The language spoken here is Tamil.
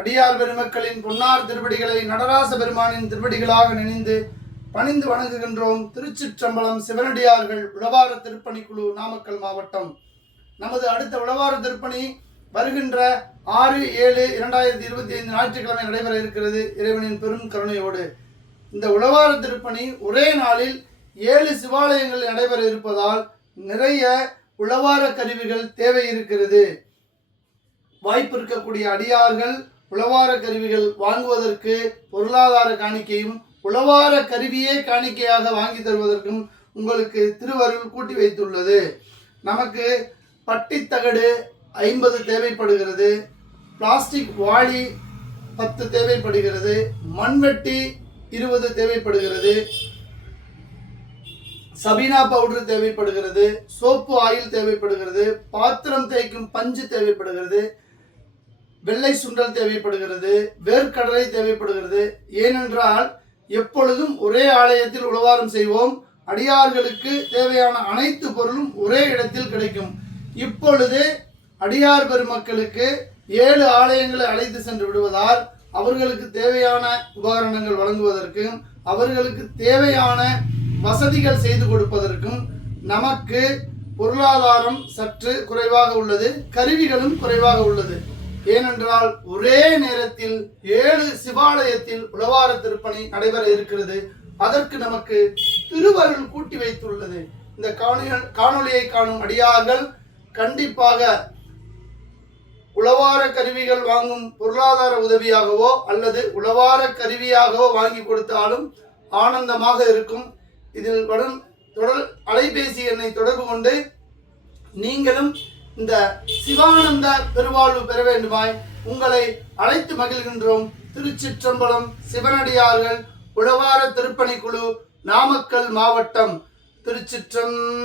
அடியார் பெருமக்களின் பொன்னார் திருவடிகளை நடராச பெருமானின் திருவடிகளாக நினைந்து பணிந்து வணங்குகின்றோம். திருச்சிற்றம்பலம் சிவனடியார்கள் உழவார திருப்பணிக்குழு, நாமக்கல் மாவட்டம். நமது அடுத்த உழவார திருப்பணி வருகின்ற 6/7/2025 ஞாயிற்றுக்கிழமை நடைபெற இருக்கிறது. இறைவனின் பெரும் கருணையோடு இந்த உழவார திருப்பணி ஒரே நாளில் 7 சிவாலயங்கள் நடைபெற இருப்பதால் நிறைய உழவார கருவிகள் தேவை இருக்கிறது. வாய்ப்பு இருக்கக்கூடிய அடியார்கள் உழவார கருவிகள் வாங்குவதற்கு பொருளாதார காணிக்கையும் உழவார கருவியே காணிக்கையாக வாங்கி தருவதற்கும் உங்களுக்கு திருவருள் கூட்டி வைத்துள்ளது. நமக்கு பட்டித்தகடு 50 தேவைப்படுகிறது, பிளாஸ்டிக் வாளி 10 தேவைப்படுகிறது, மண்வெட்டி 20 தேவைப்படுகிறது, சபீனா பவுடர் தேவைப்படுகிறது, சோப்பு ஆயில் தேவைப்படுகிறது, பாத்திரம் தேய்க்கும் பஞ்சு தேவைப்படுகிறது, வெள்ளை சுண்டல் தேவைப்படுகிறது, வேர்க்கடலை தேவைப்படுகிறது. ஏனென்றால் எப்பொழுதும் ஒரே ஆலயத்தில் உழவாரம் செய்வோம். அடியார்களுக்கு தேவையான அனைத்து பொருளும் ஒரே இடத்தில் கிடைக்கும். இப்பொழுது அடியார் பெருமக்களுக்கு 7 ஆலயங்களை அழைத்து சென்று விடுவதால் அவர்களுக்கு தேவையான உபகரணங்கள் வழங்குவதற்கும் அவர்களுக்கு தேவையான வசதிகள் செய்து கொடுப்பதற்கும் நமக்கு பொருளாதாரம் சற்று குறைவாக உள்ளது, கருவிகளும் குறைவாக உள்ளது. ஏனென்றால் ஒரே நேரத்தில் 7 சிவாலயத்தில் உழவார திருப்பணி நடைபெற இருக்கிறது. அதற்கு நமக்கு திருவருள் கூட்டி வைத்துள்ளது. இந்த காணொளியை காணும் அடியார்கள் கண்டிப்பாக உழவார கருவிகள் வாங்கும் பொருளாதார உதவியாகவோ அல்லது உழவார கருவியாகவோ வாங்கி கொடுத்தாலும் ஆனந்தமாக இருக்கும். இதில் வரும் அலைபேசி எண்ணை தொடர்பு கொண்டு நீங்களும் இந்த சிவானந்த பெருவாழ்வு பெற வேண்டுமாய் உங்களை அழைத்து மகிழ்கின்றோம். திருச்சிற்றம்பலம் சிவனடியார்கள் உழவார திருப்பணிக்குழு, நாமக்கல் மாவட்டம். திருச்சிற்றம்பலம்.